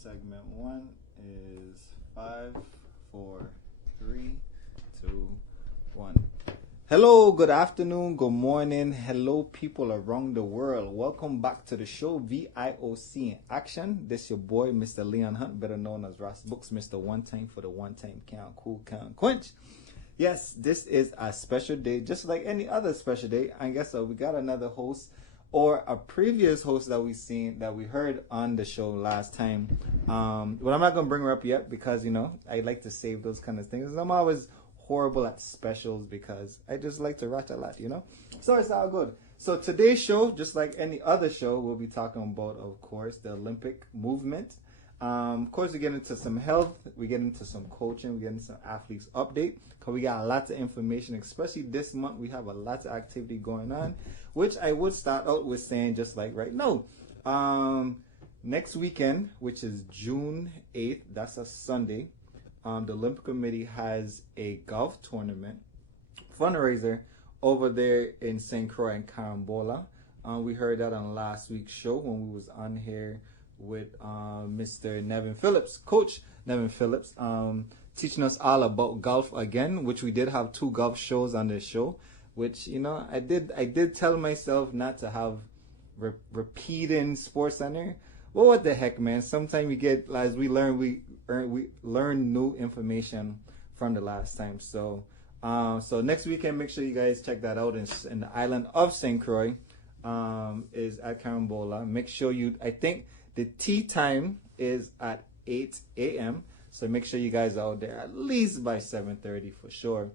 segment one is 5, 4, 3, 2, 1. Hello, good afternoon, good morning. Hello, people around the world. Welcome back to the show, VIOC in Action. This your boy, Mr. Leon Hunt, better known as Ras Books, Mr. One Time for the One Time Count Cool Count Quench. Yes, this is a special day, just like any other special day. I guess we got another host or a previous host that we heard on the show last time. Well, I'm not gonna bring her up yet because I like to save those kind of things. I'm always horrible at specials because I just like to rat a lot, So it's all good. So today's show, just like any other show, we'll be talking about, of course, the Olympic movement. Of course, we get into some health, we get into some coaching, we get into some athletes update, because we got lots of information, especially this month. We have a lot of activity going on, which I would start out with saying just like right now. Next weekend, which is June 8th, that's a Sunday, the Olympic Committee has a golf tournament fundraiser over there in St. Croix and Carambola. We heard that on last week's show when we was on here with Mr. Nevin Phillips, Coach Nevin Phillips, teaching us all about golf again, which we did have 2 golf shows on this show, which, I did tell myself not to have repeating Sports Center. Well, what the heck, man? Sometimes we get, as we learn new information from the last time. So next weekend, make sure you guys check that out in the island of St. Croix, is at Carambola. Make sure I think the tea time is at 8 a.m. So make sure you guys are out there at least by 7:30 for sure.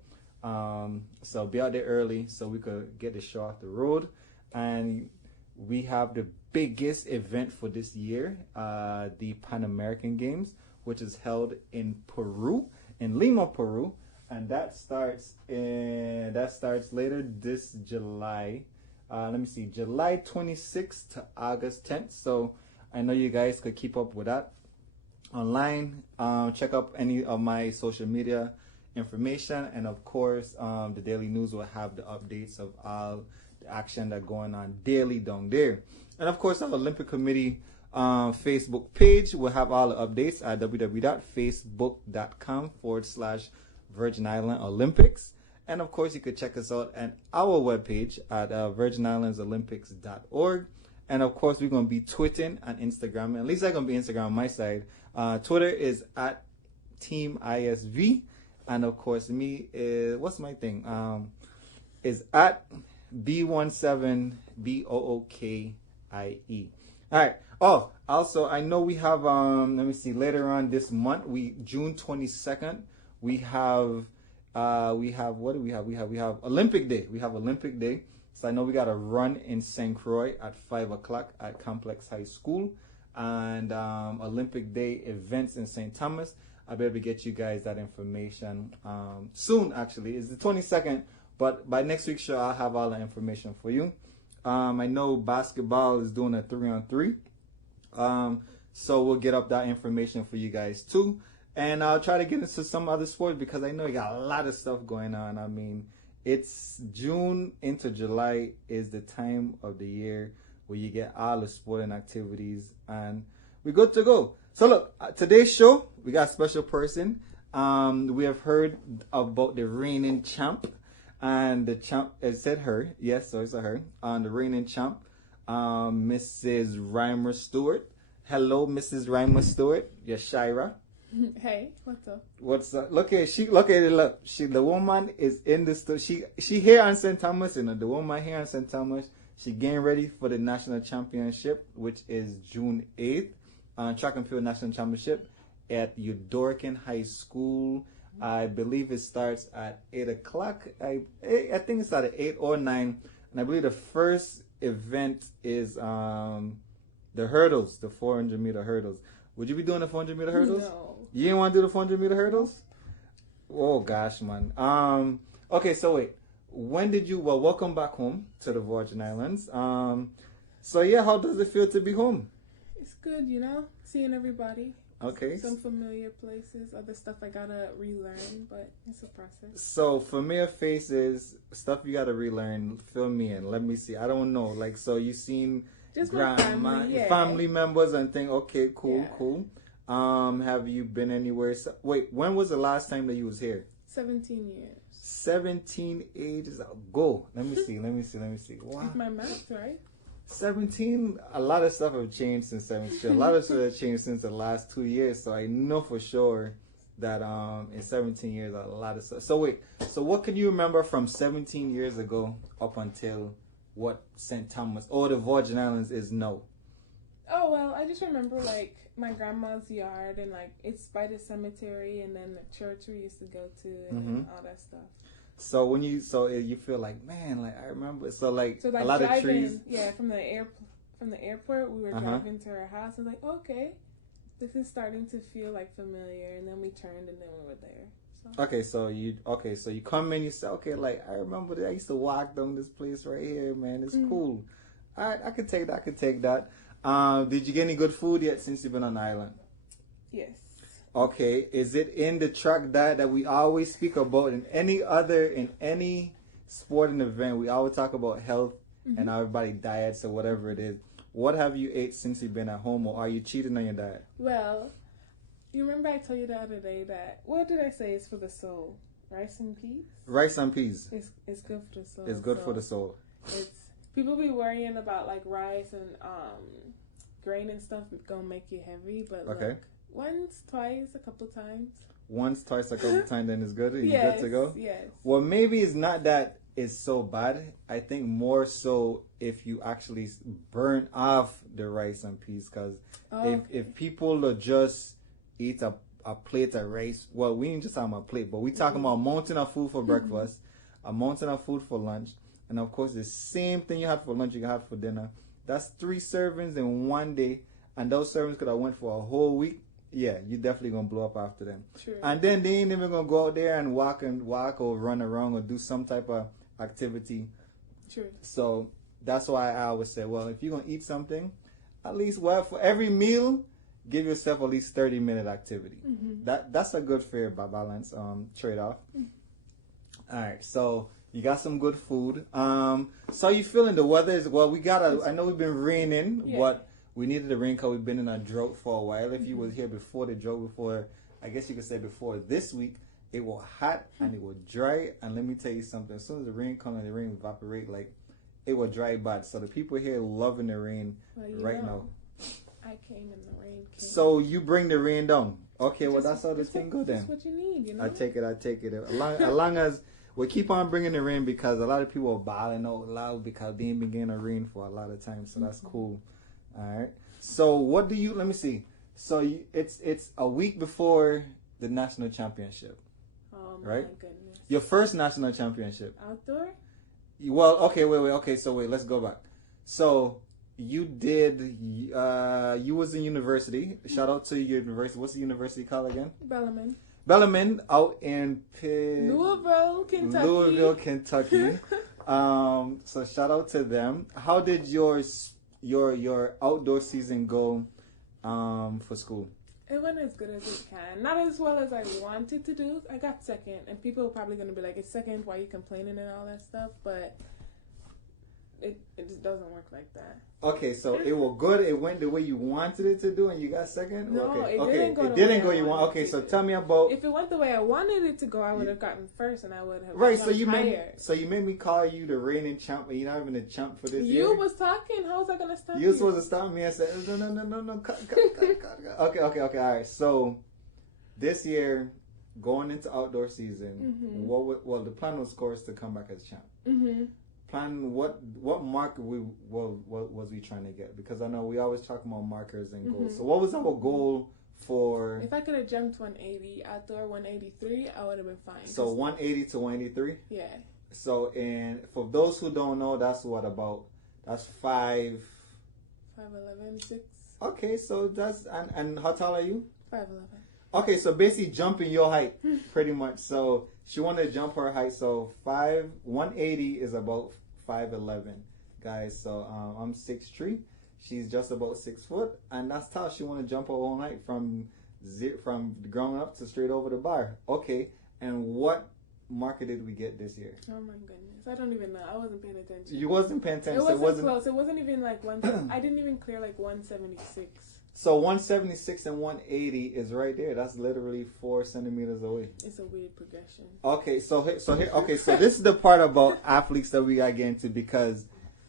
So be out there early so we could get the show off the road. And we have the biggest event for this year, the Pan American Games, which is held in Peru, in Lima, Peru, and that starts later this July. July 26th to August 10th. So I know you guys could keep up with that online. Check up any of my social media information, and of course, the Daily News will have the updates of all the action that's going on daily down there. And of course, our Olympic Committee Facebook page will have all the updates at www.facebook.com/Virgin Island Olympics. And of course, you could check us out at our webpage at virginislandsolympics.org. And of course, we're going to be tweeting and Instagram. At least I'm going to be Instagram on my side. Twitter is at Team ISV. And of course, me is, what's my thing? Is at B17BOOKIE. All right. Oh, also, I know we have, let me see, later on this month, June 22nd, we have what do we have? We have Olympic Day. We have Olympic Day. So I know we got a run in St. Croix at 5 o'clock at Complex High School, and Olympic Day events in St. Thomas. I'll be able to get you guys that information soon. Actually, it's the 22nd, but by next week's show, I'll have all the information for you. I know basketball is doing a 3-on-3, so we'll get up that information for you guys too. And I'll try to get into some other sports because I know you got a lot of stuff going on. I mean, it's June into July is the time of the year where you get all the sporting activities, and we're good to go. So look, today's show, we got a special person. We have heard about the reigning champ, and the champ, it said her, yes, so it's a her, the reigning champ, Mrs. Reimer Stuart. Hello, Mrs. Reimer Stuart, Yashira. Hey, what's up? What's up? Look at it. Look, the woman is in the store. She here on St. Thomas, the woman here on St. Thomas. She getting ready for the national championship, which is June 8th, track and field national championship at Eudorican High School. I believe it starts at 8 o'clock. I think it starts at 8 or 9, and I believe the first event is the hurdles, the 400-meter hurdles. Would you be doing the 400-meter hurdles? No. You didn't want to do the 400-meter hurdles? Oh, gosh, man. Okay, so wait. When did you... Well, welcome back home to the Virgin Islands. So, yeah, how does it feel to be home? It's good, seeing everybody. Okay. Some familiar places, other stuff I gotta relearn, but it's a process. So, familiar faces, stuff you gotta relearn. Fill me in. Let me see. I don't know. Like, so you seen... Just grandma, my family, yeah. family members and think, okay, cool, Yeah. cool. Have you been anywhere? Wait, when was the last time that you was here? 17 years. 17 ages ago. Let me see. Wow. If my math right. 17, a lot of stuff have changed since 17. A lot of stuff has changed since the last 2 years. So I know for sure that in 17 years, a lot of stuff. So wait, so what can you remember from 17 years ago up until what St. Thomas or the Virgin Islands is now? Oh, well, I just remember, like, my grandma's yard, and, like, it's by the cemetery, and then the church we used to go to, and all that stuff. So when you feel like, man, like, I remember, so like a lot driving, of trees. Yeah, from the airport, we were driving to our house. I was like, okay, this is starting to feel, like, familiar, and then we turned, and then we were there. So. Okay, so you come in, you say, okay, like, I remember that I used to walk down this place right here, man, it's cool. All right, I could take that. Did you get any good food yet since you've been on the island? Yes. Okay, is it in the truck diet that we always speak about in any sporting event? We always talk about health and everybody diets or whatever it is. What have you ate since you've been at home, or are you cheating on your diet? Well, you remember I told you the other day that, what did I say is for the soul? Rice and peas? Rice and peas. It's good for the soul. It's good for the soul. People be worrying about, like, rice and grain and stuff gonna make you heavy, but look, once, twice, a couple times. Once, twice, a couple times, then it's good. You're good to go. Yes. Well, maybe it's not that it's so bad. I think more so if you actually burn off the rice and peas, because if people are just eat a plate of rice, well, we ain't just talking about plate, but we talking about a mountain of food for breakfast, a mountain of food for lunch. And of course, the same thing you had for lunch, you can have for dinner. That's 3 servings in one day. And those servings could have went for a whole week. Yeah, you definitely going to blow up after them. True. And then they ain't even going to go out there and walk or run around or do some type of activity. True. So that's why I always say, well, if you're going to eat something, at least for every meal, give yourself at least 30-minute activity. That's a good fair balance trade-off. All right, so you got some good food. So you feeling the weather is, well, I know we've been raining, but we needed the rain because we've been in a drought for a while. If you was here before the drought, I guess you could say before this week, it was hot and it was dry. And let me tell you something, as soon as the rain comes and the rain evaporate, like, it was dry bad. So the people here loving the rain now. I came and the rain came. So you bring the rain down. Okay, well, that's how the thing go then. That's what you need, you know? I take it. As long as we keep on bringing the rain, because a lot of people are bawling out loud because they ain't been getting a rain for a lot of time. So that's cool. All right. So what do you? Let me see. So it's a week before the national championship. Oh my goodness. Your first national championship. Outdoor? Well, okay, wait. Okay, so let's go back. So you did. You was in university. Shout out to your university. What's the university called again? Bellarmine out in Louisville, Kentucky. So shout out to them. How did your outdoor season go for school? It went as good as it can. Not as well as I wanted to do. I got second, and people are probably going to be like, it's second, why are you complaining and all that stuff, but it just doesn't work like that. Okay, so it was good. It went the way you wanted it to do, and you got second. No, okay. It didn't go. It didn't go. You want? Okay, so tell me about. If it went the way I wanted it to go, I would have gotten first, and I would have. Right. So you made me call you the reigning champ, but you're not even a champ for this year. You was talking. How was I gonna stop you? You were supposed to stop me and say no. Cut. Okay. All right. So this year, going into outdoor season, the plan was, of course, to come back as champ. Plan what marker was we trying to get? Because I know we always talk about markers and goals. So what was our goal for? If I could have jumped 180 outdoor 183, I would have been fine. So 180 to 183. Yeah. So and for those who don't know, that's 5'11", 6. Okay, so that's and how tall are you? 5'11". Okay, so basically jumping your height, pretty much. So she wanted to jump her height. So 180 is about 5'11", guys. So I'm 6'3". She's just about 6 foot, and that's how she wanted to jump her own height from growing up to straight over the bar. Okay, and what marker did we get this year? Oh my goodness, I don't even know. I wasn't paying attention. You wasn't paying attention. It wasn't close. It wasn't even like one. I didn't even clear like 176. So 176 and 180 is right there. That's literally 4 centimeters away. It's a weird progression. Okay, so this is the part about athletes that we gotta get into, because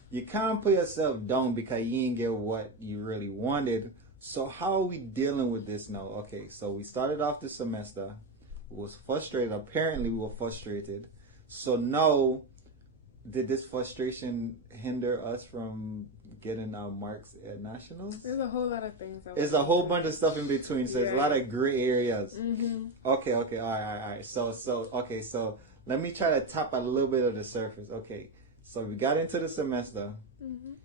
you can't put yourself down because you didn't get what you really wanted. So how are we dealing with this now? Okay, so we started off the semester. We was frustrated. Apparently, we were frustrated. So now, did this frustration hinder us from getting our marks at nationals? There's a whole lot of things. There's a whole bunch of stuff in between. So there's a lot of gray areas. Mm-hmm. Okay, all right. So let me try to tap a little bit of the surface. Okay, so we got into the semester. Mm-hmm.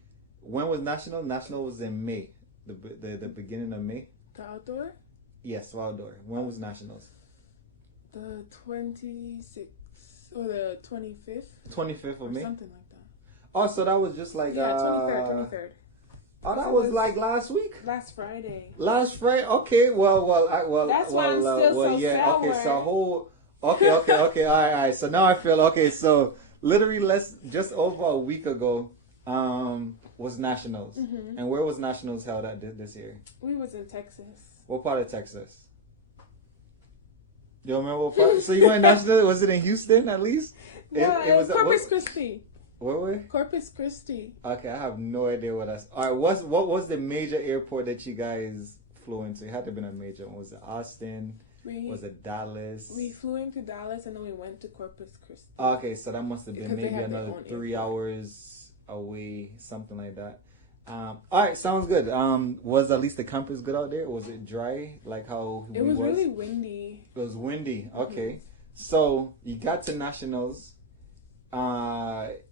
When was national? National was in May, the beginning of May. The outdoor? Yes, outdoor. When was nationals? The 26th or the 25th? 25th of May? Something like that. Oh, so that was just like... 23rd. Oh, that was like last week? Last Friday. Last Friday? Okay, well... That's why I'm still so sour. Okay, so Okay, all right. So now I feel... Okay, so literally just over a week ago was nationals. Mm-hmm. And where was nationals held at this year? We was in Texas. What part of Texas? You remember what part? So you went national? Was it in Houston at least? No, it was Corpus Christi. Where were we? Corpus Christi. Okay, I have no idea what that's. All right, what was the major airport that you guys flew into? It had to have been a major one. Was it Austin? Was it Dallas? We flew into Dallas and then we went to Corpus Christi. Okay, so that must have been maybe another 3 hours away, something like that. All right, sounds good. Was at least the campus good out there? Was it dry like how it was? Really windy. It was windy. Okay, mm-hmm. So you got to nationals.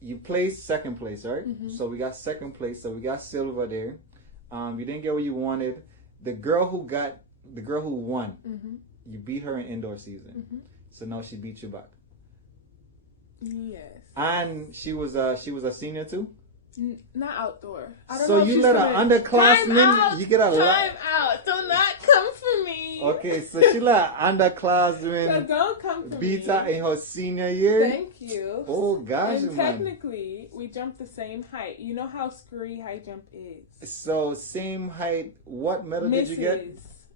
You placed second place, right? Mm-hmm. So we got second place. So we got silver there. You didn't get what you wanted. The girl who won, mm-hmm. You beat her in indoor season. Mm-hmm. So now she beat you back. Yes. And she was a senior too. Not outdoor. I don't so know you let an underclassman, you get a time out. Do not come for me. Okay, so she let an underclassman so don't come for beat me. her in her senior year. Thank you. Oh gosh, and technically, we jumped the same height. You know how screwy high jump is. So same height. What medal did you get?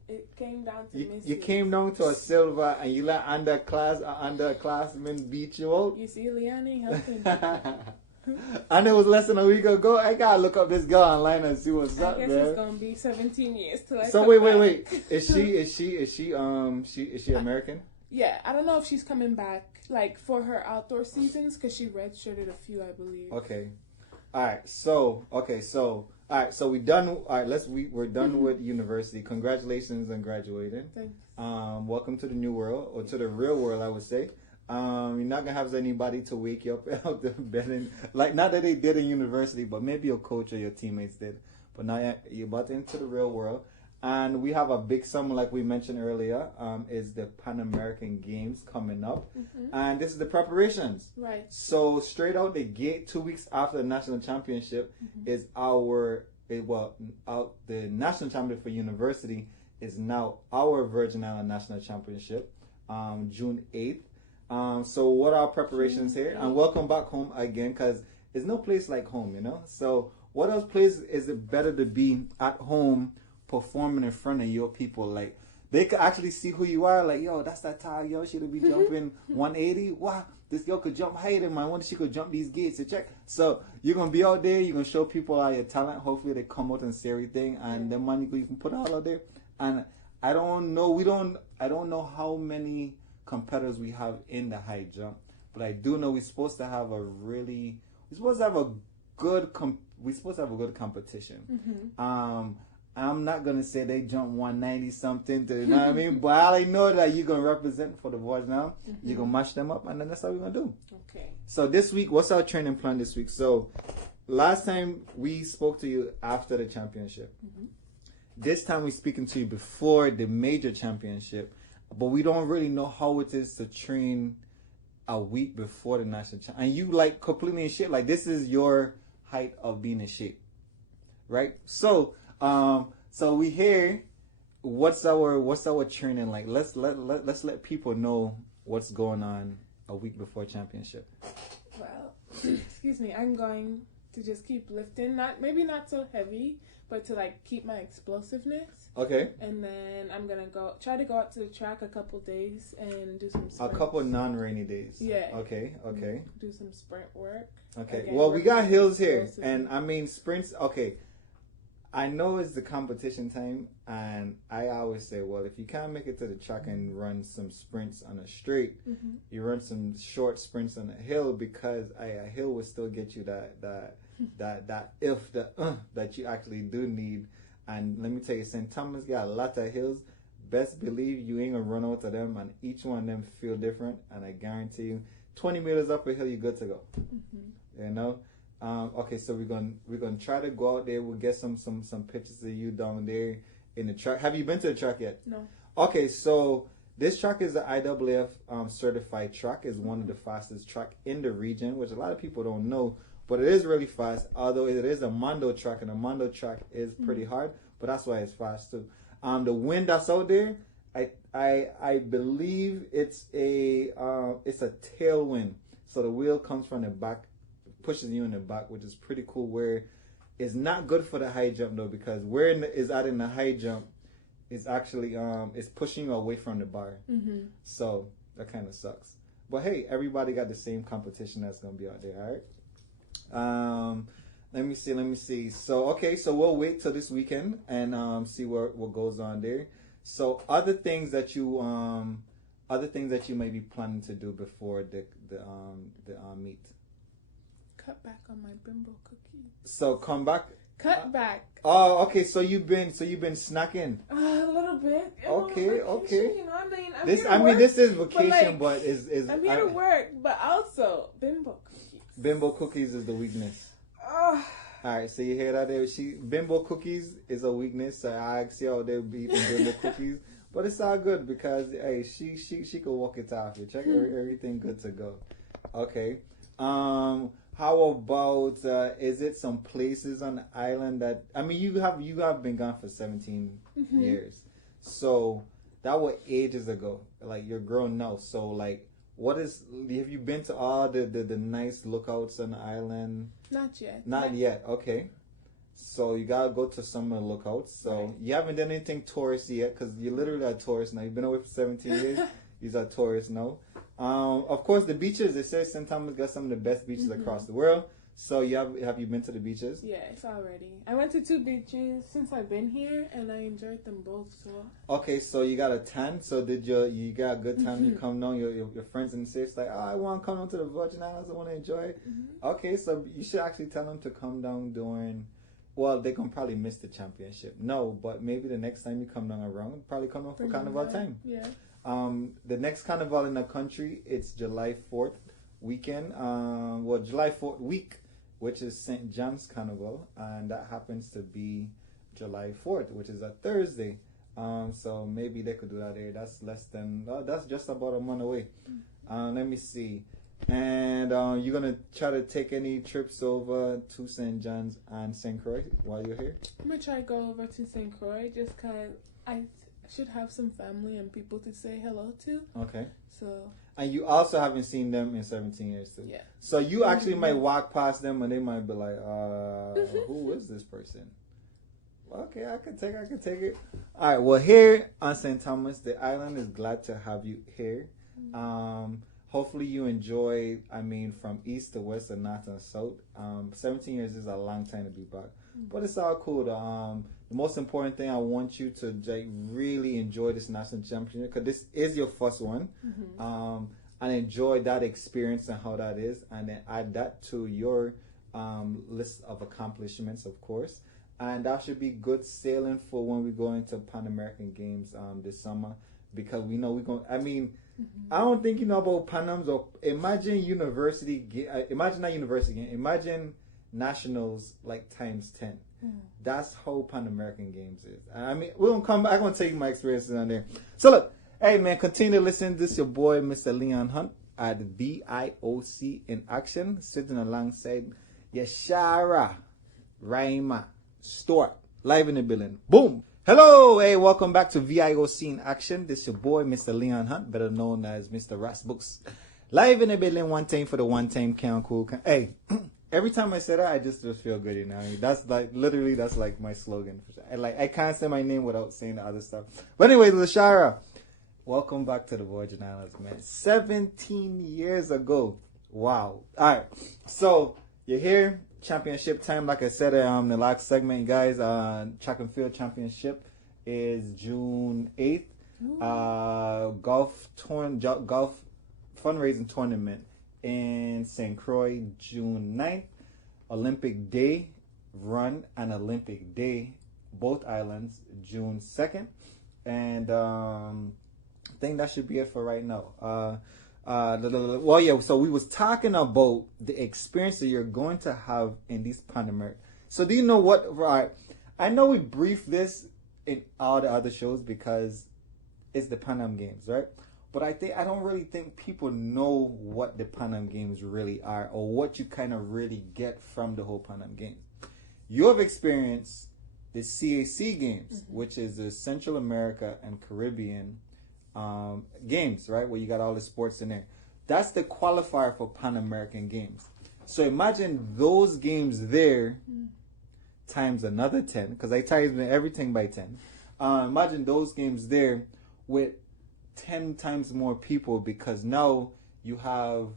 It came down to misses. You came down to a silver, and you let underclassman beat you out. You see, Leonie helping. And it was less than a week ago. I gotta look up this girl online and see what's up, man. I guess it's gonna be 17 years till I. So wait. Is she American? Yeah, I don't know if she's coming back like for her outdoor seasons because she redshirted a few, I believe. Okay, all right. So we done. All right, we're done with university. Congratulations on graduating. Thanks. Welcome to the new world, or to the real world, I would say. You're not gonna have anybody to wake you up out the bed, and like, not that they did in university, but maybe your coach or your teammates did. But now you're about to enter the real world, and we have a big summer, like we mentioned earlier. Is the Pan American Games coming up, mm-hmm. And this is the preparations. Right. So straight out the gate, 2 weeks after the national championship, mm-hmm. is the national championship for university is now our Virgin Island National Championship, June 8th. So what are our preparations here? And welcome back home again, because there's no place like home, you know? So what else place is it better to be at home performing in front of your people? Like, they could actually see who you are. Like, yo, that's that tall girl. She'll be jumping 180. Wow, this girl could jump higher, man. I wonder if she could jump these gates. So check. So you're going to be out there. You're going to show people all your talent. Hopefully they come out and see everything. And the money you can put all out there. And I don't know how many competitors we have in the high jump, but I do know we're supposed to have a good competition. Mm-hmm. I'm not gonna say they jump 190 something, you know what I mean? But I know that you're gonna represent for the boys now. Mm-hmm. You're gonna match them up, and then that's how we're gonna do. Okay. So this week, what's our training plan this week? So last time we spoke to you after the championship. Mm-hmm. This time we're speaking to you before the major championship. But we don't really know how it is to train a week before the national championship. And you like completely in shape. Like, this is your height of being in shape, right? So, we hear what's our training like. Let's let people know what's going on a week before championship. Well, excuse me. I'm going to just keep lifting. Maybe not so heavy, but to like keep my explosiveness. Okay. And then I'm gonna try to go out to the track a couple days and do some sprints. A couple non-rainy days. Yeah. Okay. Do some sprint work. Okay. Again, well, we got hills here, and I mean sprints. Okay. I know it's the competition time, and I always say, well, if you can't make it to the track and run some sprints on a straight, you run some short sprints on a hill, because a hill will still get you that you actually do need. And let me tell you, St. Thomas got a lot of hills. Best believe you ain't gonna run out of them, and each one of them feel different. And I guarantee you, 20 meters up a hill, you're good to go. You know. Okay, so we're gonna try to go out there. We'll get some pictures of you down there in the track. Have you been to the track yet? No. Okay, so this track is the IAAF certified track. Is one of the fastest track in the region, which a lot of people don't know, but it is really fast. Although it is a Mondo track, and a Mondo track is pretty hard, but that's why it's fast too. The wind that's out there, I believe it's a tailwind. So the wheel comes from the back, pushes you in the back, which is pretty cool. Where it's not good for the high jump though, because where is out in the high jump is actually it's pushing you away from the bar. So that kind of sucks. But hey, everybody got the same competition that's gonna be out there. All right. Let me see. So okay, so we'll wait till this weekend and see what goes on there. So other things that you may be planning to do before the meet. Cut back on my Bimbo cookies. So come back. Cut back. Oh, okay. So you've been snacking. A little bit. Okay. You know, this is vacation, but is I'm here to work, but also Bimbo cookies. Bimbo cookies is the weakness. All right, so you hear that there? Bimbo cookies is a weakness. So I see how they be eating Bimbo cookies, but it's all good because hey, she could walk it off. You check everything good to go. Okay. How about is it some places on the island that you have been gone for 17 years, so that was ages ago. Like you're grown now, so like have you been to all the nice lookouts on the island? Not yet. Not yet. Okay, so you gotta go to some of the lookouts. So you haven't done anything touristy yet, because you're literally a tourist now. You've been away for 17 years. You're a tourist now. Of course, the beaches. They say St. Thomas got some of the best beaches across the world. So have you been to the beaches? Yes, already. I went to 2 beaches since I've been here, and I enjoyed them both. So okay, so you got a tan. So you got a good time? You come down, your friends and sis like, oh, I want to come down to the Virgin Islands. I want to enjoy it. Okay, so you should actually tell them to come down during. Well, they can probably miss the championship. No, but maybe the next time you come down around, probably come down for Carnival time. Yeah. The next carnival in the country, it's July 4th weekend. July 4th week, which is St. John's Carnival, and that happens to be July 4th, which is a Thursday. So maybe they could do that there. That's that's just about a month away. Let me see. And you're gonna try to take any trips over to St. John's and St. Croix while you're here? I'm gonna try to go over to St. Croix just cause I should have some family and people to say hello to. Okay. So. And you also haven't seen them in 17 years too. Yeah. So you actually might walk past them and they might be like, who is this person? Okay, I can take it. All right. Well, here on St. Thomas, the island is glad to have you here. Hopefully you enjoy, from east to west and north and south. 17 years is a long time to be back. But it's all cool. The most important thing, I want you to really enjoy this national championship, because this is your first one. And enjoy that experience and how that is. And then add that to your list of accomplishments, of course. And that should be good sailing for when we go into Pan American Games this summer. Because we know we're going I don't think you know about Panams, or imagine imagine nationals like times 10. That's how Pan American Games is. We're gonna come back. I'm gonna tell you my experiences on there. So look, hey man, continue to listen. This is your boy, Mr. Leon Hunt at VIOC in action, sitting alongside Yashira, Raima, Stuart, live in the building. Boom. Hello, hey, welcome back to VIOC in action. This is your boy, Mr. Leon Hunt, better known as Mr. Ras Books. Live in the building, one time for the one time count cool. Hey, every time I say that, I just feel good, you know. That's like literally that's like my slogan. I can't say my name without saying the other stuff. But anyways, Yashira, welcome back to the Virgin Islands, man. 17 years ago. Wow. All right. So you're here. Championship time, like I said, the last segment, guys. Track and field championship is June 8th. Golf fundraising tournament in St. Croix, June 9th. Olympic Day run and Olympic Day, both islands, June 2nd. And I think that should be it for right now. Well, yeah, so we was talking about the experience that you're going to have in these Pan American. So do you know what, right? I know we briefed this in all the other shows because it's the Pan Am Games, right? But I don't really think people know what the Pan Am Games really are or what you kind of really get from the whole Pan Am Games. You have experienced the CAC Games, which is the Central America and Caribbean games, right? Where you got all the sports in there. That's the qualifier for Pan American Games. So imagine those games there times another 10, because I times everything by 10. Imagine those games there with 10 times more people, because now you have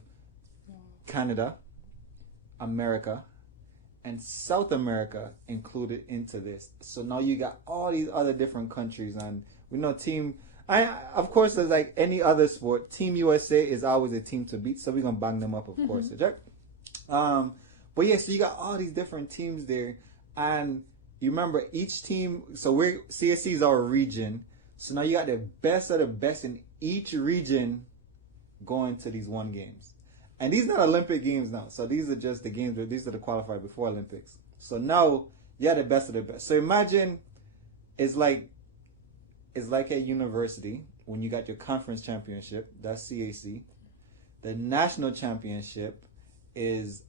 Canada, America, and South America included into this. So now you got all these other different countries, and we know of course, as like any other sport, Team USA is always a team to beat, so we're gonna bang them up, of course, right? But yeah, so you got all these different teams there, and you remember each team. So CSC is our region, so now you got the best of the best in each region going to these one games, and these are not Olympic games now. So these are just the games. These are the qualifiers before Olympics. So now you got the best of the best. So imagine it's like a university when you got your conference championship, that's CAC. The national championship is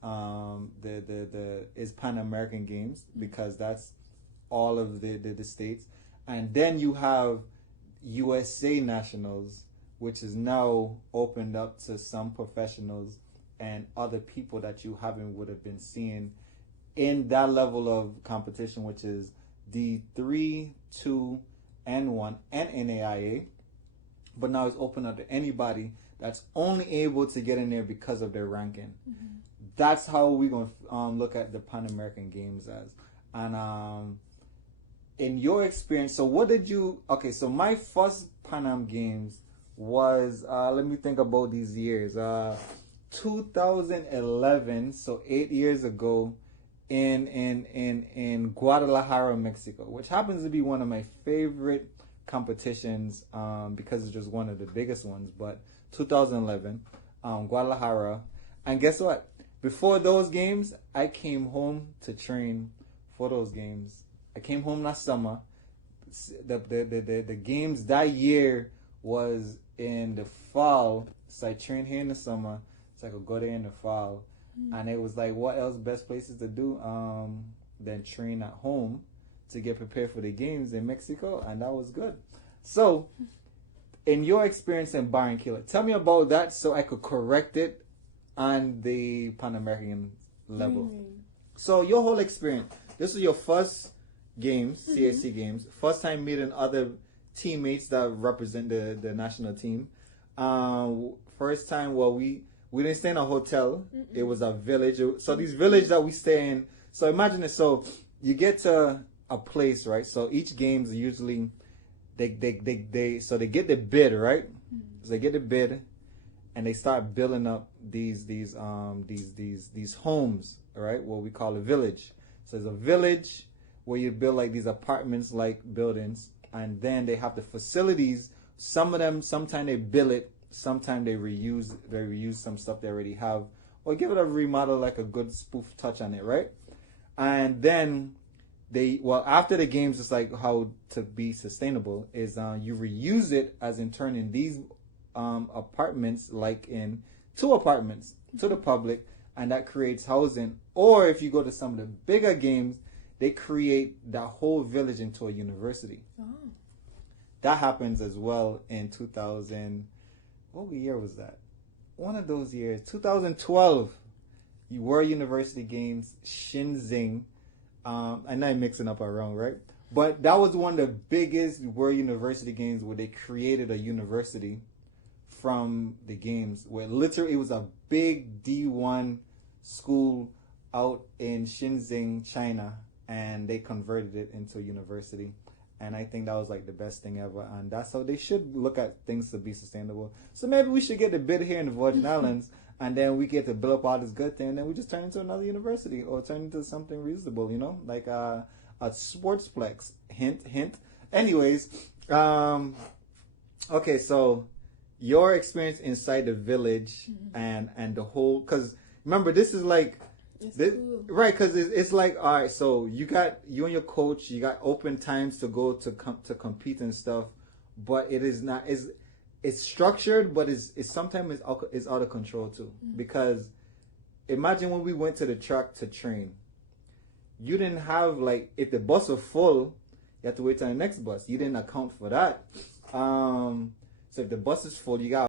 is Pan American Games, because that's all of the states. And then you have USA Nationals, which is now opened up to some professionals and other people that you would have been seeing in that level of competition, which is D3, 2, N1 and NAIA, but now it's open up to anybody that's only able to get in there because of their ranking. That's how we're going to look at the Pan American Games as. And in your experience, so what did you, so my first Pan Am Games was, let me think about these years, 2011, so 8 years ago, in Guadalajara, Mexico, which happens to be one of my favorite competitions because it's just one of the biggest ones. But 2011, Guadalajara, and guess what? Before those games, I came home to train for those games. I came home last summer. The games that year was in the fall, so I trained here in the summer, so I could go there in the fall. And it was like, what else best places to do than train at home to get prepared for the games in Mexico, and that was good. So, in your experience in Barranquilla, tell me about that so I could correct it on the Pan American level. So, your whole experience, this was your first games, CSC games, first time meeting other teammates that represent the national team. First time, we didn't stay in a hotel. It was a village. So these villages that we stay in. So imagine it. So you get to a place, right? So each game's usually they get the bid, right? So they get the bid, and they start building up these homes, right? What we call a village. So there's a village where you build like these apartments like buildings, and then they have the facilities. Some of them, sometimes they build it. Sometimes they reuse some stuff they already have, or give it a remodel, like a good spoof touch on it, right? And then after the games, it's like how to be sustainable is you reuse it, as in turning these apartments like in 2 apartments to the public, and that creates housing. Or if you go to some of the bigger games, they create that whole village into a university. That happens as well in 2000. What year was that? One of those years, 2012. World University Games, Shenzhen. I know I'm mixing up around, right? But that was one of the biggest World University Games where they created a university from the games, where literally it was a big D1 school out in Shenzhen, China, and they converted it into a university. And I think that was like the best thing ever. And that's how they should look at things to be sustainable. So maybe we should get a bit here in the Virgin Islands, and then we get to build up all this good thing, and then we just turn into another university or turn into something reasonable, you know, like a sportsplex. Hint, hint. Anyways, okay, so your experience inside the village and the whole, because remember, this is like, cool. Right, because it's like, all right, so you and your coach, you got open times to go to compete and stuff, but it is not, it's structured, but it's sometimes it's out of control too. Because imagine when we went to the track to train, you didn't have, like, if the bus was full, you have to wait till the next bus. You didn't account for that. So if the bus is full, you got